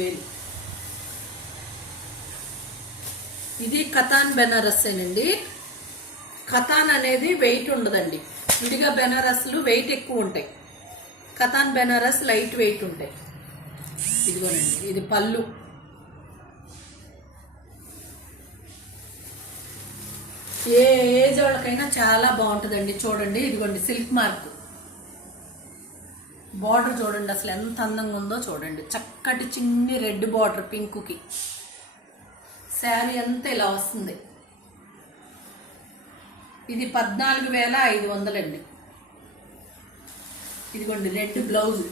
13,000. ఇది కతాన్ బెనారస్సేనండి. కతాన్ అనేది వెయిట్ ఉండదండి. విడిగా బెనారస్లు వెయిట్ ఎక్కువ ఉంటాయి. కతాన్ బెనారస్ లైట్ వెయిట్ ఉంటాయి. ఇదిగోనండి, ఇది పళ్ళు. ఏ ఏజ్ వాళ్ళకైనా చాలా బాగుంటుందండి. చూడండి, ఇదిగోండి సిల్క్ మార్క్. బార్డర్ చూడండి అసలు ఎంత అందంగా ఉందో చూడండి. చక్కటి చిన్ని రెడ్ బార్డర్ పింక్కి. శారీ అంతా ఇలా వస్తుంది. ఇది 14,500 అండి. ఇదిగోండి red blouse.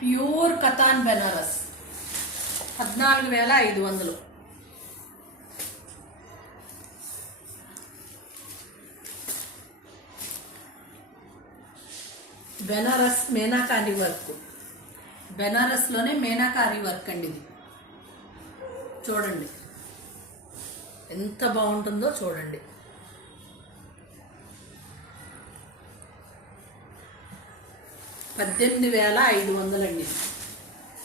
Pure katan Banaras 14,500. Banaras meenakari work. బెనారస్లోనే మీనాకారి వర్క్ అండి ఇది. చూడండి ఎంత బాగుంటుందో చూడండి. $18,500 అండి.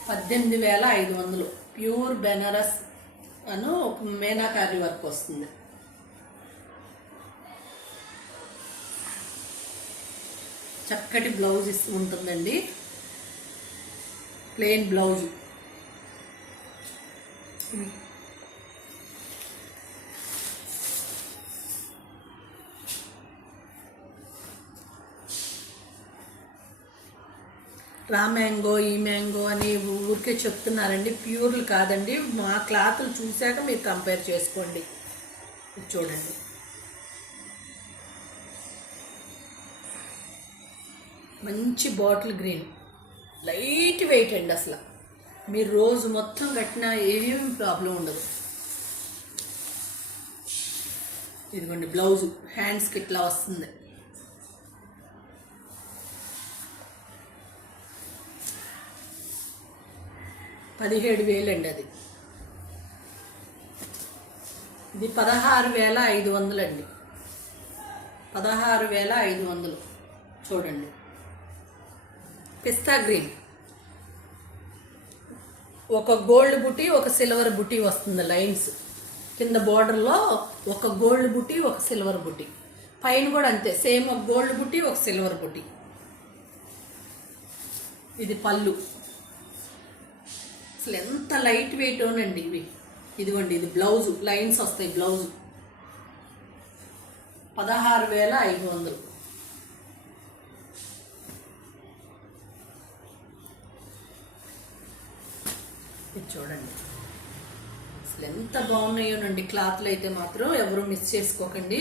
18,500 ప్యూర్ బెనారస్ అను మీనాకారి వర్క్ వస్తుంది. చక్కటి బ్లౌజ్ ఉంటుందండి. Plain blouse. రా మ్యాంగో ఈ మ్యాంగో అని ఊరికే చెప్తున్నారండి. ప్యూర్లు కాదండి. మా క్లాతులు చూశాక మీరు కంపేర్ చేసుకోండి. చూడండి మంచి బాటిల్ గ్రీన్, లైట్ వెయిట్ అండి. అసలు మీరు రోజు మొత్తం కట్టినా ఏమీ ప్రాబ్లం ఉండదు. ఇదిగోండి బ్లౌజు హ్యాండ్స్కి ఇట్లా వస్తుంది. $17,000 అండి అది. ఇది 16,500 అండి. 16,500. చూడండి పిస్తా గ్రీన్. ఒక గోల్డ్ బుటీ ఒక సిల్వర్ బుటీ వస్తుంది. లైన్స్ కింద బోర్డర్లో ఒక గోల్డ్ బుటీ ఒక సిల్వర్ బుటీ. పైన కూడా అంతే, సేమ్ ఒక గోల్డ్ బుటీ ఒక సిల్వర్ బుటీ. ఇది పళ్ళు. అసలు ఎంత లైట్ వెయిట్ ఓనండి ఇవి. ఇదిగోండి ఇది బ్లౌజు, లైన్స్ వస్తాయి బ్లౌజు. 16,500. ఇది చూడండి అసలు ఎంత బాగున్నాయోనండి. క్లాత్లు అయితే మాత్రం ఎవరు మిస్ చేసుకోకండి.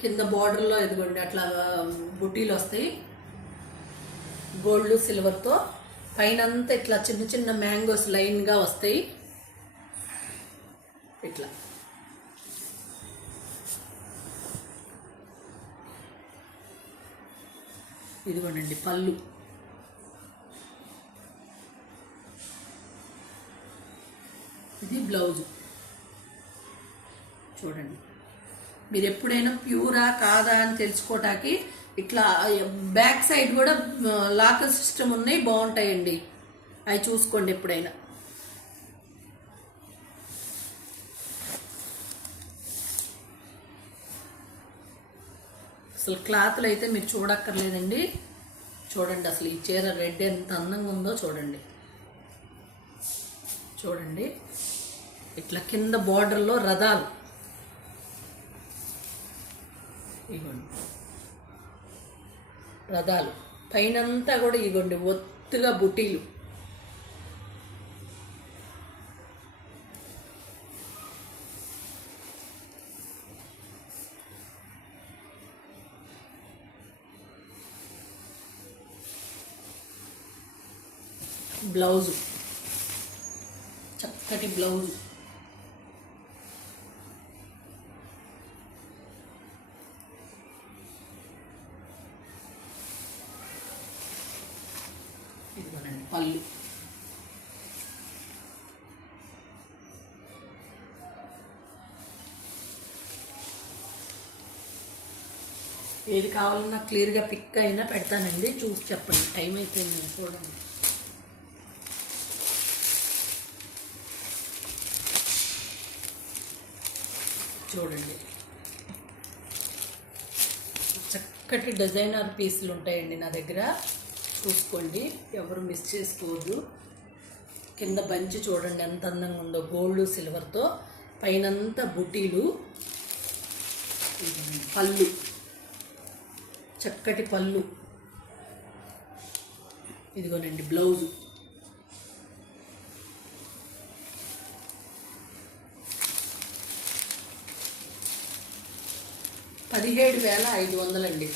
కింద బార్డర్లో ఇదిగోండి అట్లా బుటీలు వస్తాయి గోల్డ్ సిల్వర్తో. పైన అంతా ఇట్లా చిన్న చిన్న మ్యాంగోస్ లైన్గా వస్తాయి ఇట్లా. ఇదిగోండి పళ్ళు. ఇది బ్లౌజు. చూడండి మీరు ఎప్పుడైనా ప్యూరా కాదా అని తెలుసుకోవటానికి ఇట్లా బ్యాక్ సైడ్ కూడా లాకర్ సిస్టమ్ ఉన్నాయి, బాగుంటాయండి. అవి చూసుకోండి ఎప్పుడైనా. అసలు క్లాత్లు అయితే మీరు చూడక్కర్లేదండి. చూడండి అసలు ఈ చీర రెడ్ ఎంత అందంగా ఉందో చూడండి. చూడండి ఇట్లా కింద బార్డర్లో రథాలు. ఇగోండి రథాలు. పైనంతా కూడా ఇగోండి ఒత్తుగా బుటీలు. బ్లౌజు చక్కటి బ్లౌజు. ఇదిగోనండి పళ్ళు. ఏది కావాలన్నా క్లియర్గా పిక్ అయినా పెడతానండి, చూసి చెప్పండి. టైం అయిపోయింది చూడండి. చూడండి చక్కటి డిజైనర్ పీసులు ఉంటాయండి నా దగ్గర, చూసుకోండి, ఎవరు మిస్ చేసుకోవద్దు. కింద బంచి చూడండి ఎంత అందంగా ఉందో, గోల్డ్ సిల్వర్తో, పైనంతా బుటీలు, పళ్ళు, చక్కటి పళ్ళు, ఇదిగోనండి బ్లౌజు. $17,500 అండి.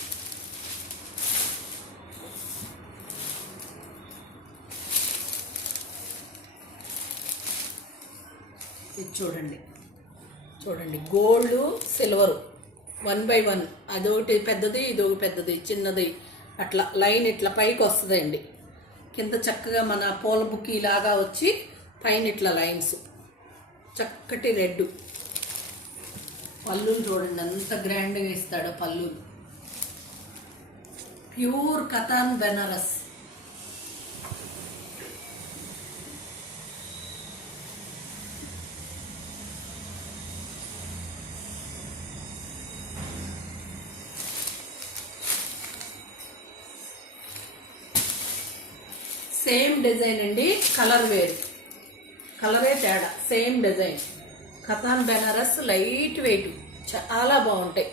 ఇది చూడండి, చూడండి గోల్డ్ సిల్వరు 1/1, అదొకటి పెద్దది, ఇదొక పెద్దది, చిన్నది, అట్లా లైన్ ఇట్లా పైకి వస్తుందండి. కింద చక్కగా మన పూల బుక్కి లాగా వచ్చి పైన ఇట్లా లైన్స్, చక్కటి రెడ్. పళ్ళులు చూడండి ఎంత గ్రాండ్గా ఇస్తాడో పళ్ళులు. Pure katan Banaras. Same design అండి, కలర్ వేరు, కలరే తేడా, same design. Katan Banaras light weight, చాలా బాగుంటాయి,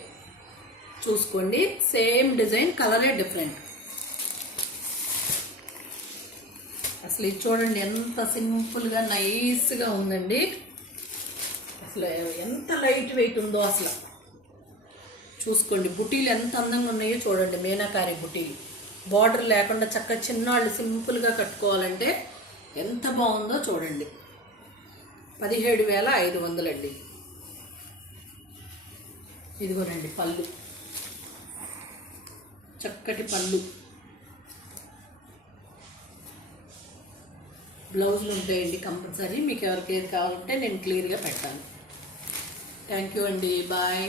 చూసుకోండి. సేమ్ డిజైన్, కలరే డిఫరెంట్. అసలు ఇది చూడండి ఎంత సింపుల్గా నైస్గా ఉందండి. అసలు ఎంత లైట్ వెయిట్ ఉందో అసలు, చూసుకోండి. బుటీలు ఎంత అందంగా ఉన్నాయో చూడండి, మీనాకారి బుటీలు, బార్డర్ లేకుండా చక్కగా చిన్నవాళ్ళు సింపుల్గా కట్టుకోవాలంటే ఎంత బాగుందో చూడండి. 17,500 అండి. ఇదిగోనండి పళ్ళు, చక్కటి పళ్ళు, బ్లౌజులు ఉంటాయండి కంపల్సరీ. మీకు ఎవరికి ఏది కావాలంటే నేను క్లియర్గా పెడతాను. థ్యాంక్ యూ అండి, బాయ్.